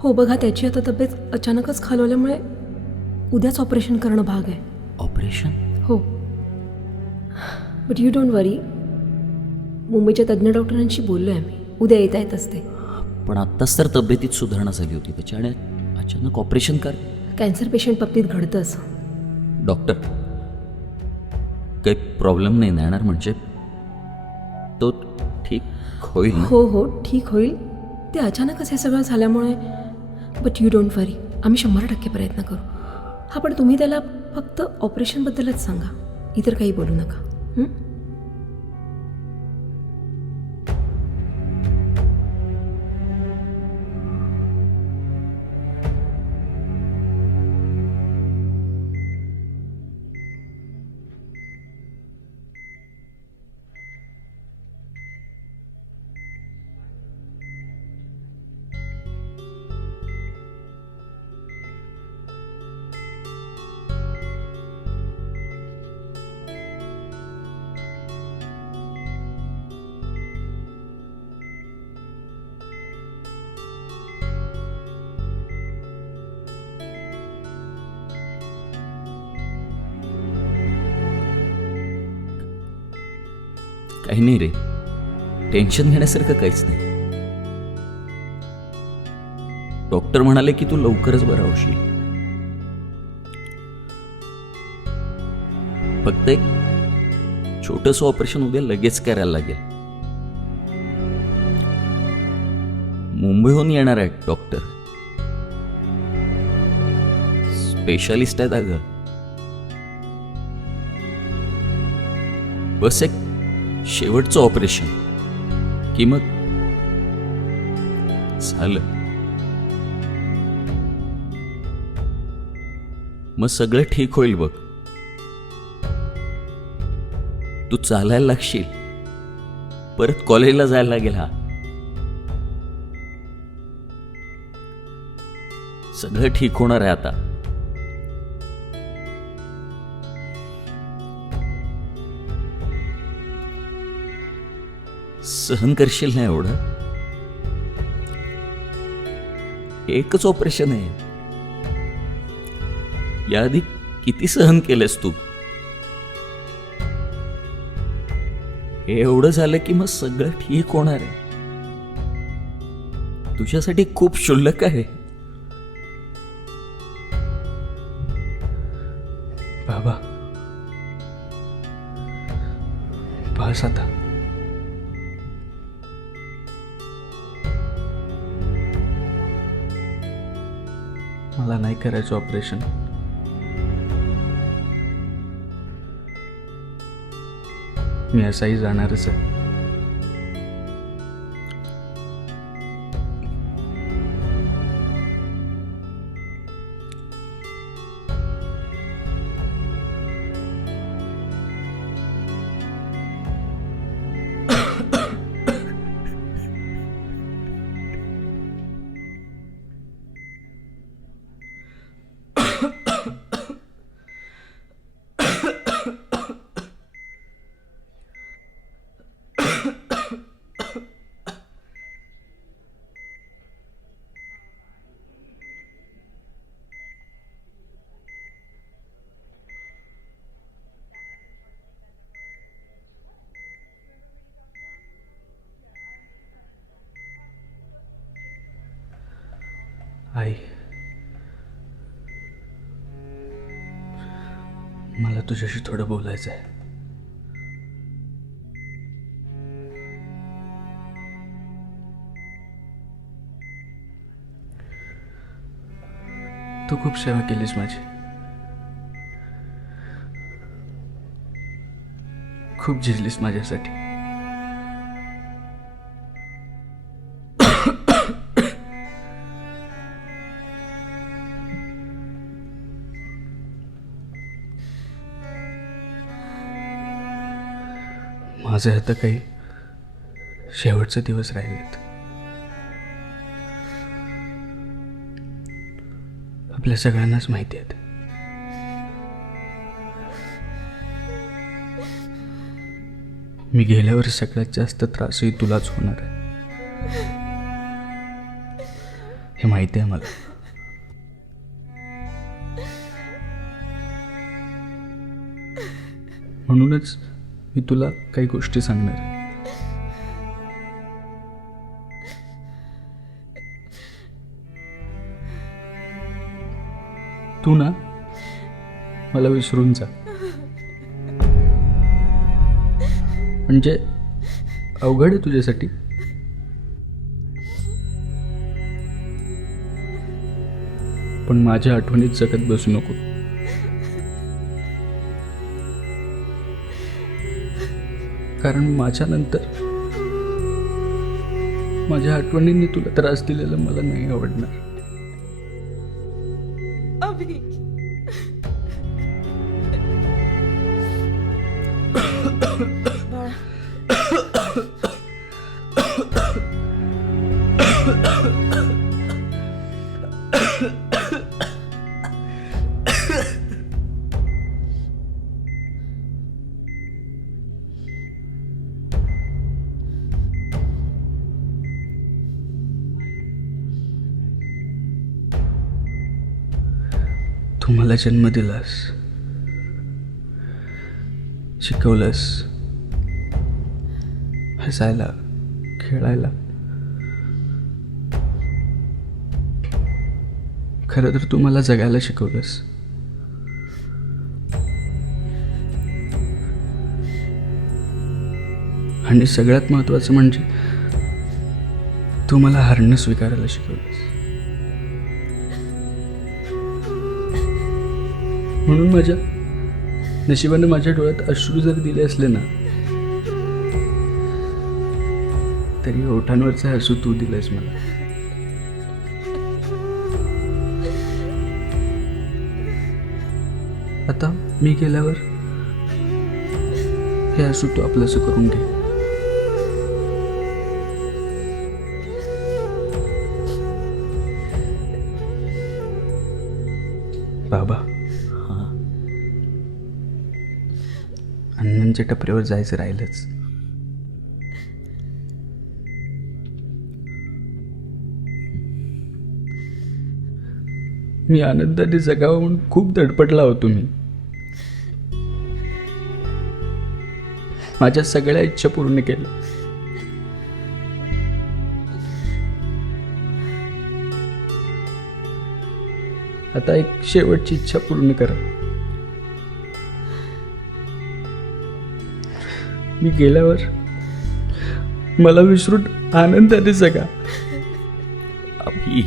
हो बघा, त्याची आता तब्येत अचानकच खालवल्यामुळे उद्याच ऑपरेशन करणं भाग आहे. ऑपरेशन? हो, बट यू डोंट वरी, मुंबईच्या तज्ज्ञ डॉक्टरांशी बोललो आहे मी. उद्या येता येत असते. पण आत्ताच तर तब्येतीत सुधारणा झाली होती, त्याच्याने अचानक ऑपरेशन कर? कॅन्सर पेशंट बाबतीत घडतं असं. डॉक्टर, काही प्रॉब्लेम नाही ना येणार? म्हणजे तो ठीक होईल ना? हो हो, ठीक होईल. ते अचानकच हे सगळं झाल्यामुळे. बट यू डोंट वरी, आम्ही 100% प्रयत्न करू. हा, पण तुम्ही त्याला फक्त ऑपरेशनबद्दलच सांगा, इतर काही बोलू नका. काही नाही रे, टेन्शन घेण्यासारखं काहीच नाही. डॉक्टर म्हणाले की तू लवकरच बरा होशील. फक्त एक छोटंसं ऑपरेशन उद्या लगेच करायला लागेल. मुंबईहून येणार आहेत डॉक्टर, स्पेशालिस्ट आहेत अगं. बस एक शेवटचं ऑपरेशन की मग झालं. मग सगळं ठीक होईल बघ. तू चालायला लागशील, परत कॉलेजला जायला लागेल. हा सगळं ठीक होणार आहे आता. सहन करशील ना एवढं? एकच ऑपरेशन आहे. याआधी किती सहन केलंस तू? हे एवढं झालं की मग सगळं ठीक होणार आहे. तुझ्यासाठी खूप क्षुल्लक आहे. बाबा, बस आता. मला नाही करायचं ऑपरेशन. मी असाही जाणारच आहे. आई, मला तुझ्याशी थोडं बोलायचं आहे. तू खूप सेवा केलीस माझी. खूप झिजलीस माझ्यासाठी. माझे आता काही शेवटचे दिवस राहिलेत. आपल्या सगळ्यांनाच माहिती आहे. मी गेल्यावर सगळ्यात जास्त त्रासही तुलाच होणार आहे. हे माहिती आहे मला. म्हणूनच मी तुला काही गोष्टी सांगणार आहे. तू ना मला विसरून जा. म्हणजे अवघड आहे तुझ्यासाठी. पण माझ्या आठवणीत जगत बसू नको. कारण माझ्यानंतर माझ्या आठवणींनी तुला त्रास दिलेला मला नाही आवडणार. अभि, तू मला जन्म दिलास, शिकवलंस हसायला, खेळायला. खरं तर तू मला जगायला शिकवलंस. आणि सगळ्यात महत्त्वाचं म्हणजे तू मला हारणं स्वीकारायला शिकवलंस. म्हणून माझ्या नशिबाने माझ्या डोळ्यात अश्रू जर दिले असले ना, तरी ओठांवरचं हसू तू दिलंस मला. आता मी गेल्यावर हे हसू तू आपलंसं करून घे. बाबा, अण्णांच्या टपरीवर जायचं राहिलंच. मी आनंदाने जगावं म्हणून खूप धडपडला होतो. मी माझ्या सगळ्या इच्छा पूर्ण केल्या. आता एक शेवटची इच्छा पूर्ण करा. मी गेल्यावर मला विसरून आनंदाने जगा. अभि,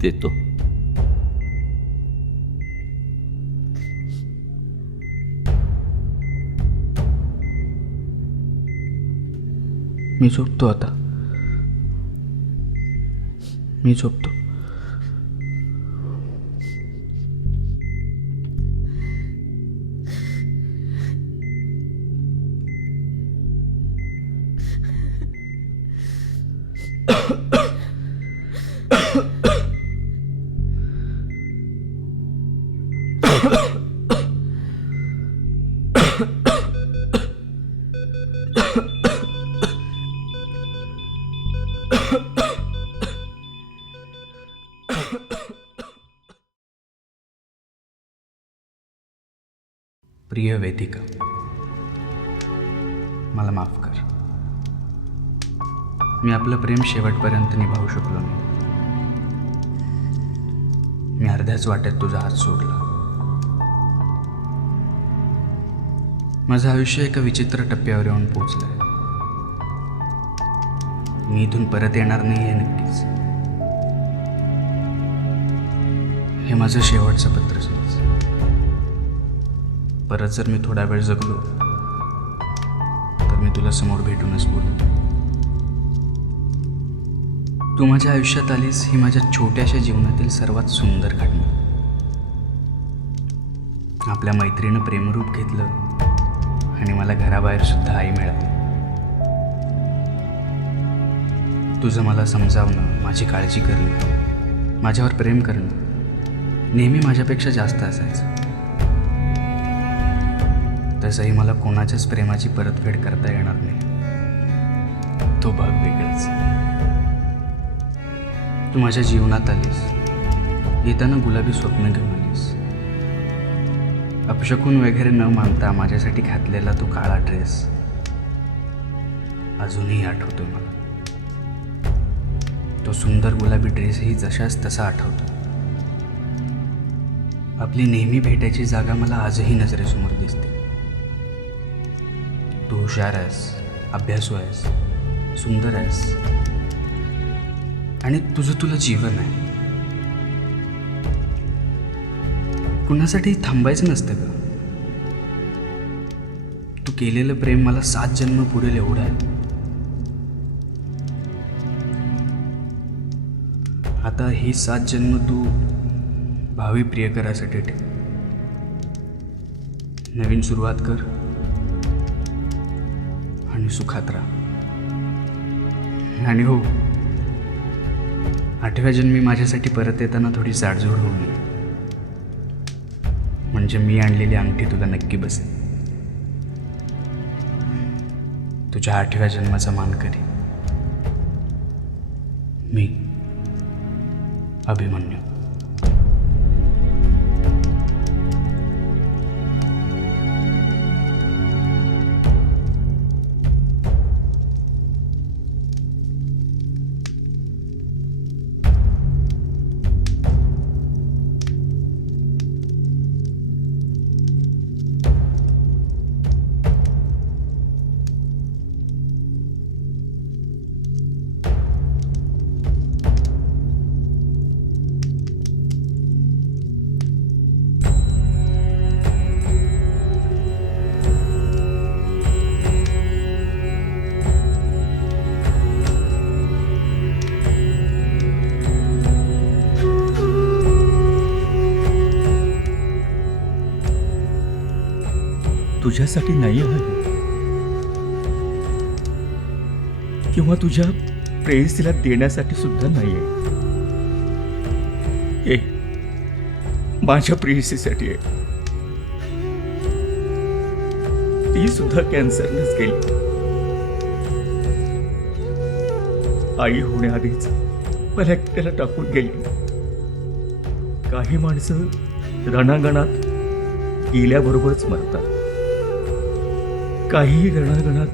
देतो. मी झोपतो आता. मी झोपतो. प्रिय वेदिका, मला माफ कर. मी आपलं प्रेम शेवटपर्यंत निभावू शकलो नाही. मी अर्ध्याच वाटेत तुझा हात सोडला. माझं आयुष्य एका विचित्र टप्प्यावर येऊन पोचलंय. मी इथून परत येणार नाही हे नक्कीच. हे माझं शेवटचं पत्र समज. परत जर मी थोडा वेळ जगलो तर मी तुला समोर भेटूनच बोलू. तू माझ्या आयुष्यात आलीस ही माझ्या छोट्याशा जीवनातील सर्वात सुंदर घटना. आपल्या मैत्रीनं प्रेमरूप घेतलं आणि मला घराबाहेर सुद्धा आई मिळाली. तुझं मला समजावणं, माझी काळजी करणं, माझ्यावर प्रेम करणं नेहमी माझ्यापेक्षा जास्त असायचं. तसंही मला कोणाच्याच प्रेमाची परतफेड करता येणार नाही. तो भाग वेगळाच. तू माझ्या जीवनात आलीस, येताना गुलाबी स्वप्न घेऊन आलीस. अपशकून वगैरे न मानता माझ्यासाठी घातलेला तो काळा ड्रेस अजूनही आठवतोय मला. तो सुंदर गुलाबी ड्रेसही जशाच तसा आठवतो. आपली नेहमी भेटायची जागा मला आजही नजरेसमोर दिसते. तू हुशार आहेस, अभ्यासू आहेस, सुंदर आहेस आणि तुझं तुला जीवन आहे. कुणासाठी थांबायचं नसतं का? तू केलेलं प्रेम मला 7 जन्म पुरेल एवढं आहे. आता ही 7 जन्म तू भावी प्रियकरासाठी ठेव. नवीन सुरुवात कर आणि सुखात राहा. आणि हो, 8व्या जन्मी माझ्यासाठी परत येताना थोडी जाडजूड होऊ नये. म्हणजे मी आणलेली अंगठी तुला नक्की बसेल. तुझ्या 8व्या जन्माचा मान करी मी, अभिमन्यू. तुझ्यासाठी नाही आहे किंवा तुझ्या प्रेयसीला देण्यासाठी सुद्धा नाही आहे. हे माझ्या प्रेयसीसाठी आहे. ती सुद्धा कॅन्सरनेच गेली. आई होण्याआधीच मला एकट्याला टाकून गेली. काही माणसं रणांगणात गेल्याबरोबरच मरतात. काही रणांगणात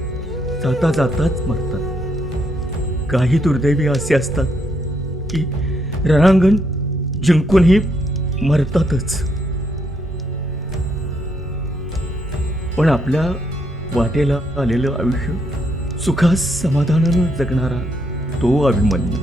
जाता जाताच मरतात. काही दुर्दैवी असे असतात की रणांगण जिंकूनही मरतातच. पण आपल्या वाटेला आलेलं आयुष्य सुखात समाधानानं जगणारा तो अभिमन्यू.